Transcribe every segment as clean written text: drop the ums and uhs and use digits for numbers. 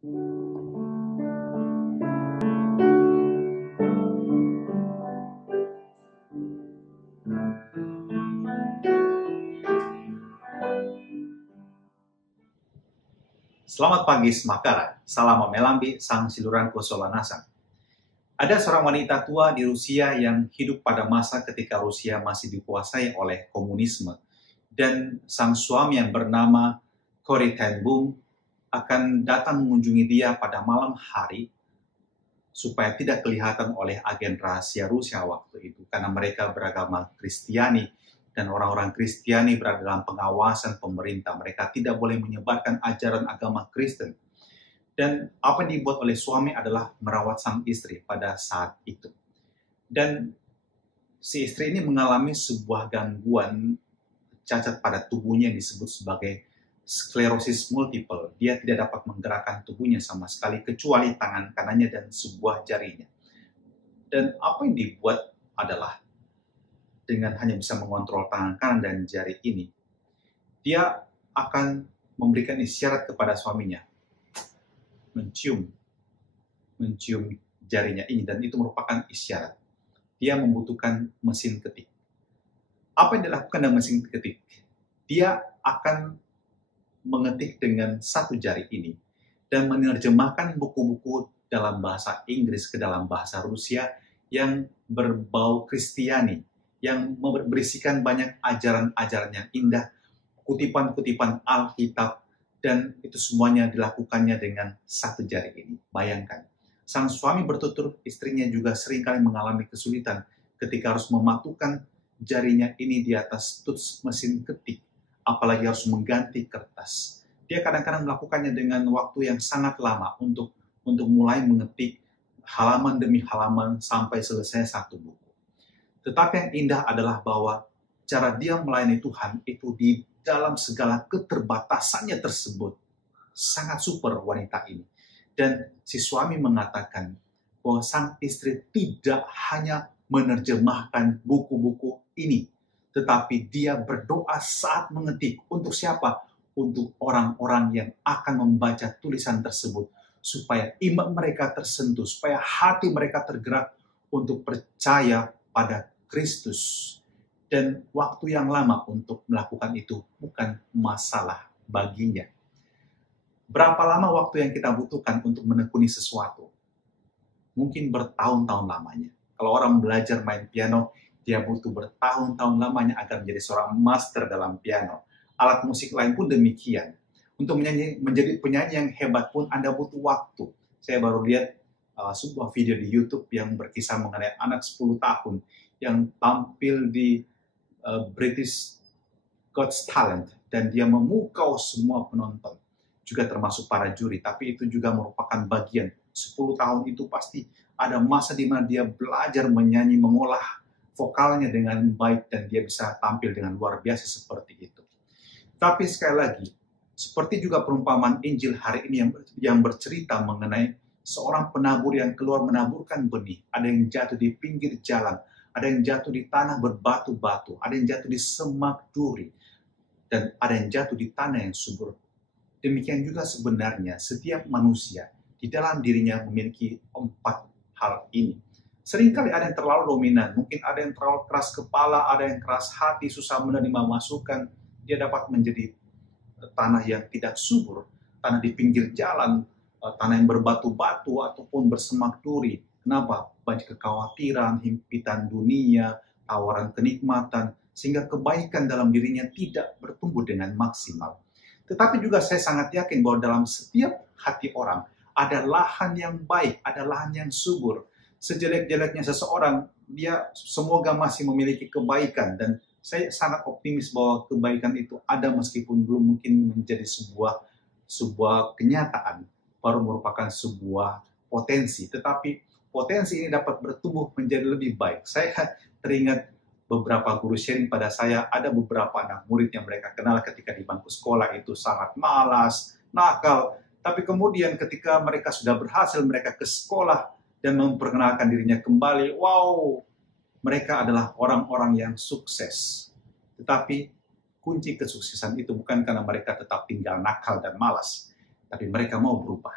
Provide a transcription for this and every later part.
Selamat pagi Semakara, salam melambi sang siluran Kosolanasa. Ada seorang wanita tua di Rusia yang hidup pada masa ketika Rusia masih dikuasai oleh komunisme. Dan sang suami yang bernama Corrie ten Boom akan datang mengunjungi dia pada malam hari supaya tidak kelihatan oleh agen rahasia Rusia waktu itu. Karena mereka beragama Kristiani dan orang-orang Kristiani berada dalam pengawasan pemerintah. Mereka tidak boleh menyebarkan ajaran agama Kristen. Dan apa yang dibuat oleh suami adalah merawat sang istri pada saat itu. Dan si istri ini mengalami sebuah gangguan cacat pada tubuhnya yang disebut sebagai sklerosis multiple. Dia tidak dapat menggerakkan tubuhnya sama sekali kecuali tangan kanannya dan sebuah jarinya. Dan apa yang dibuat adalah dengan hanya bisa mengontrol tangan kanan dan jari ini, dia akan memberikan isyarat kepada suaminya, mencium jarinya ini, dan itu merupakan isyarat. Dia membutuhkan mesin ketik. Apa yang dilakukan dengan mesin ketik? Dia akan mengetik dengan satu jari ini dan menerjemahkan buku-buku dalam bahasa Inggris ke dalam bahasa Rusia yang berbau Kristiani, yang berisikan banyak ajaran-ajaran yang indah, kutipan-kutipan Alkitab, dan itu semuanya dilakukannya dengan satu jari ini. Bayangkan, sang suami bertutur, istrinya juga seringkali mengalami kesulitan ketika harus mematukan jarinya ini di atas tuts mesin ketik, apalagi harus mengganti kertas. Dia kadang-kadang melakukannya dengan waktu yang sangat lama untuk mulai mengetik halaman demi halaman sampai selesai satu buku. Tetapi yang indah adalah bahwa cara dia melayani Tuhan itu di dalam segala keterbatasannya tersebut sangat super wanita ini. Dan si suami mengatakan bahwa sang istri tidak hanya menerjemahkan buku-buku ini, tetapi dia berdoa saat mengetik. Untuk siapa? Untuk orang-orang yang akan membaca tulisan tersebut, supaya iman mereka tersentuh, supaya hati mereka tergerak untuk percaya pada Kristus. Dan waktu yang lama untuk melakukan itu bukan masalah baginya. Berapa lama waktu yang kita butuhkan untuk menekuni sesuatu? Mungkin bertahun-tahun lamanya. Kalau orang belajar main piano, dia butuh bertahun-tahun lamanya agar menjadi seorang master dalam piano. Alat musik lain pun demikian. Untuk menjadi penyanyi yang hebat pun Anda butuh waktu. Saya baru lihat sebuah video di YouTube yang berkisah mengenai anak 10 tahun yang tampil di British Got Talent, dan dia memukau semua penonton, juga termasuk para juri. Tapi itu juga merupakan bagian. 10 tahun itu pasti ada masa di mana dia belajar menyanyi, mengolah vokalnya dengan baik, dan dia bisa tampil dengan luar biasa seperti itu. Tapi sekali lagi, seperti juga perumpamaan Injil hari ini yang bercerita mengenai seorang penabur yang keluar menaburkan benih. Ada yang jatuh di pinggir jalan, ada yang jatuh di tanah berbatu-batu, ada yang jatuh di semak duri, dan ada yang jatuh di tanah yang subur. Demikian juga sebenarnya setiap manusia di dalam dirinya memiliki 4 hal ini. Seringkali ada yang terlalu dominan, mungkin ada yang terlalu keras kepala, ada yang keras hati, susah menerima masukan. Dia dapat menjadi tanah yang tidak subur, tanah di pinggir jalan, tanah yang berbatu-batu ataupun bersemak duri. Kenapa? Banyak kekhawatiran, himpitan dunia, tawaran kenikmatan, sehingga kebaikan dalam dirinya tidak bertumbuh dengan maksimal. Tetapi juga saya sangat yakin bahwa dalam setiap hati orang ada lahan yang baik, ada lahan yang subur. Sejelek-jeleknya seseorang, dia semoga masih memiliki kebaikan, dan saya sangat optimis bahwa kebaikan itu ada meskipun belum mungkin menjadi sebuah kenyataan, baru merupakan sebuah potensi. Tetapi potensi ini dapat bertumbuh menjadi lebih baik. Saya teringat beberapa guru sharing pada saya, ada beberapa anak murid yang mereka kenal ketika di bangku sekolah itu sangat malas, nakal. Tapi kemudian ketika mereka sudah berhasil, mereka ke sekolah dan memperkenalkan dirinya kembali, wow, mereka adalah orang-orang yang sukses. Tetapi kunci kesuksesan itu bukan karena mereka tetap tinggal nakal dan malas, tapi mereka mau berubah.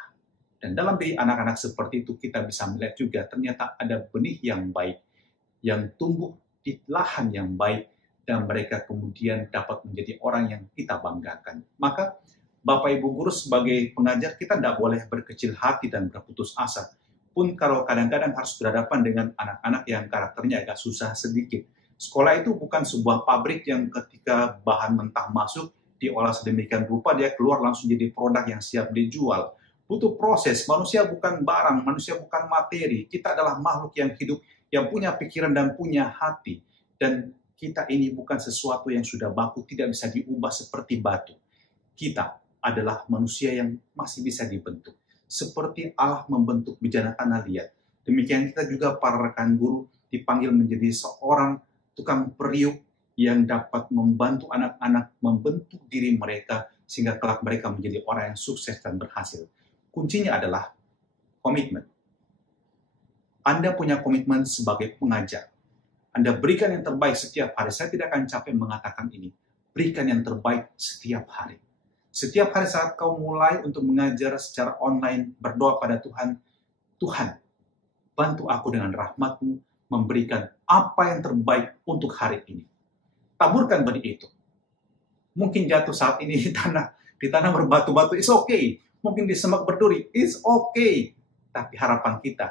Dan dalam diri anak-anak seperti itu kita bisa melihat juga ternyata ada benih yang baik, yang tumbuh di lahan yang baik, dan mereka kemudian dapat menjadi orang yang kita banggakan. Maka Bapak Ibu Guru sebagai pengajar kita tidak boleh berkecil hati dan berputus asa. Pun kalau kadang-kadang harus berhadapan dengan anak-anak yang karakternya agak susah sedikit. Sekolah itu bukan sebuah pabrik yang ketika bahan mentah masuk, diolah sedemikian rupa, dia keluar langsung jadi produk yang siap dijual. Butuh proses, manusia bukan barang, manusia bukan materi. Kita adalah makhluk yang hidup, yang punya pikiran dan punya hati. Dan kita ini bukan sesuatu yang sudah baku, tidak bisa diubah seperti batu. Kita adalah manusia yang masih bisa dibentuk. Seperti Allah membentuk bejana tanah liat. Demikian kita juga para rekan guru dipanggil menjadi seorang tukang periuk yang dapat membantu anak-anak membentuk diri mereka sehingga kelak mereka menjadi orang yang sukses dan berhasil. Kuncinya adalah komitmen. Anda punya komitmen sebagai pengajar. Anda berikan yang terbaik setiap hari. Saya tidak akan capek mengatakan ini. Berikan yang terbaik setiap hari. Setiap hari saat kau mulai untuk mengajar secara online, berdoa pada Tuhan, Tuhan, bantu aku dengan rahmat-Mu memberikan apa yang terbaik untuk hari ini. Taburkan benih itu. Mungkin jatuh saat ini di tanah berbatu-batu, it's okay. Mungkin di semak berduri, it's okay. Tapi harapan kita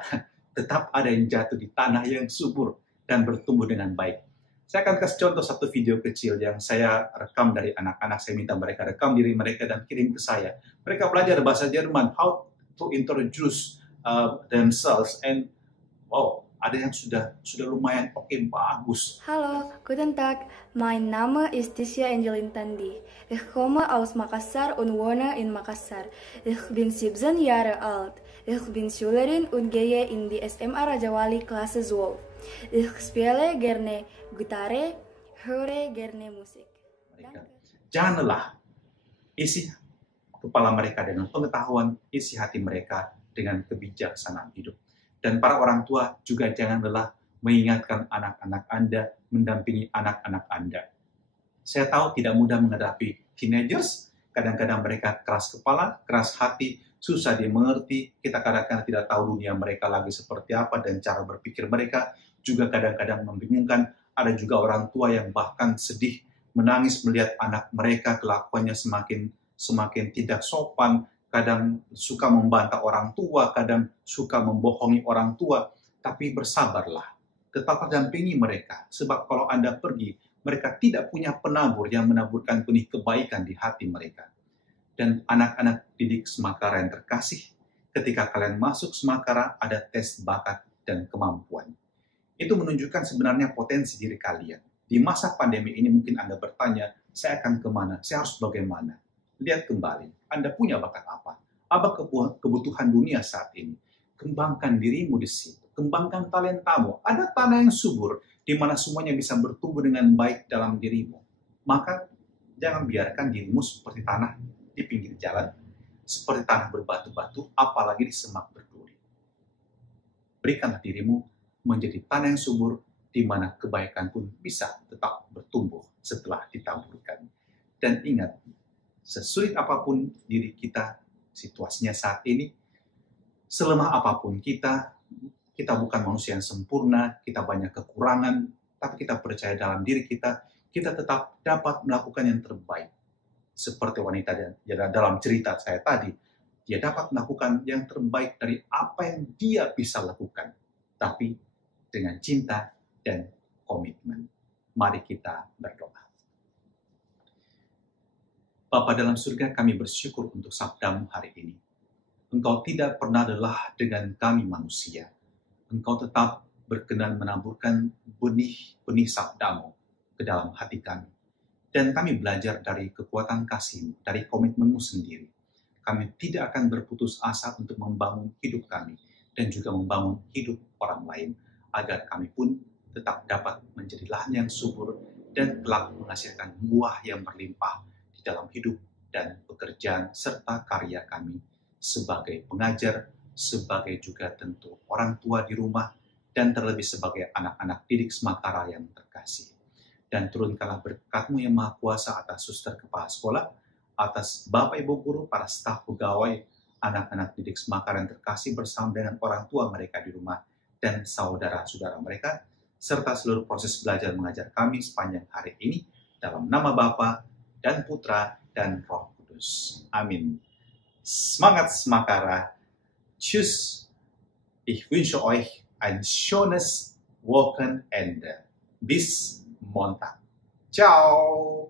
tetap ada yang jatuh di tanah yang subur dan bertumbuh dengan baik. Saya akan kasih contoh satu video kecil yang saya rekam dari anak-anak. Saya minta mereka rekam diri mereka dan kirim ke saya. Mereka belajar bahasa Jerman, how to introduce themselves, and wow, ada yang sudah lumayan oke, bagus. Hallo, guten Tag. Mein Name ist Tisha Angelin Tandi. Ich komme aus Makassar und wohne in Makassar. Ich bin 17 Jahre alt. Ich bin Schülerin und gehe in die SMA Raja Wali Klasse 12. Ich spiele gerne Gitarre, höre gerne Musik. Jangan lelah. Isi kepala mereka dengan pengetahuan, isi hati mereka dengan kebijaksanaan hidup. Dan para orang tua juga jangan lelah mengingatkan anak-anak Anda, mendampingi anak-anak Anda. Saya tahu tidak mudah menghadapi teenagers, kadang-kadang mereka keras kepala, keras hati, susah dimengerti, kita kadang-kadang tidak tahu dunia mereka lagi seperti apa, dan cara berpikir mereka juga kadang-kadang membingungkan. Ada juga orang tua yang bahkan sedih, menangis melihat anak mereka kelakuannya semakin tidak sopan, kadang suka membantah orang tua, kadang suka membohongi orang tua. Tapi bersabarlah, tetap dampingi mereka, sebab kalau Anda pergi, mereka tidak punya penabur yang menaburkan benih kebaikan di hati mereka. Dan anak-anak didik Semakara yang terkasih, ketika kalian masuk Semakara, ada tes bakat dan kemampuan. Itu menunjukkan sebenarnya potensi diri kalian. Di masa pandemi ini mungkin Anda bertanya, saya akan kemana? Saya harus bagaimana? Lihat kembali, Anda punya bakat apa? Apa kebutuhan dunia saat ini? Kembangkan dirimu di situ. Kembangkan talentamu. Ada tanah yang subur, di mana semuanya bisa bertumbuh dengan baik dalam dirimu. Maka, jangan biarkan dirimu seperti tanah di pinggir jalan, seperti tanah berbatu-batu, apalagi di semak berduri. Berikanlah dirimu menjadi tanah yang subur, di mana kebaikan pun bisa tetap bertumbuh setelah ditaburkan. Dan ingat, sesulit apapun diri kita, situasinya saat ini, selemah apapun kita bukan manusia yang sempurna, kita banyak kekurangan, tapi kita percaya dalam diri kita tetap dapat melakukan yang terbaik. Seperti wanita dalam cerita saya tadi, dia dapat melakukan yang terbaik dari apa yang dia bisa lakukan, tapi dengan cinta dan komitmen. Mari kita berdoa. Bapa dalam surga, kami bersyukur untuk sabdamu hari ini. Engkau tidak pernah lelah dengan kami manusia. Engkau tetap berkenan menaburkan benih sabdamu ke dalam hati kami. Dan kami belajar dari kekuatan kasih-Mu, dari komitmen-Mu sendiri. Kami tidak akan berputus asa untuk membangun hidup kami dan juga membangun hidup orang lain, agar kami pun tetap dapat menjadi lahan yang subur dan kelak menghasilkan buah yang berlimpah di dalam hidup dan pekerjaan serta karya kami sebagai pengajar, sebagai juga tentu orang tua di rumah, dan terlebih sebagai anak-anak didik Semakara yang terkasih. Dan turunkanlah berkat-Mu yang Maha Kuasa atas suster kepala sekolah, atas Bapak Ibu guru, para staf pegawai, anak-anak didik Semakara yang terkasih bersama dengan orang tua mereka di rumah dan saudara-saudara mereka, serta seluruh proses belajar mengajar kami sepanjang hari ini, dalam nama Bapa dan Putra dan Roh Kudus. Amin. Semangat Semakara. Tschüss. Ich wünsche euch ein schönes Wochenende. Bis Montag. Ciao.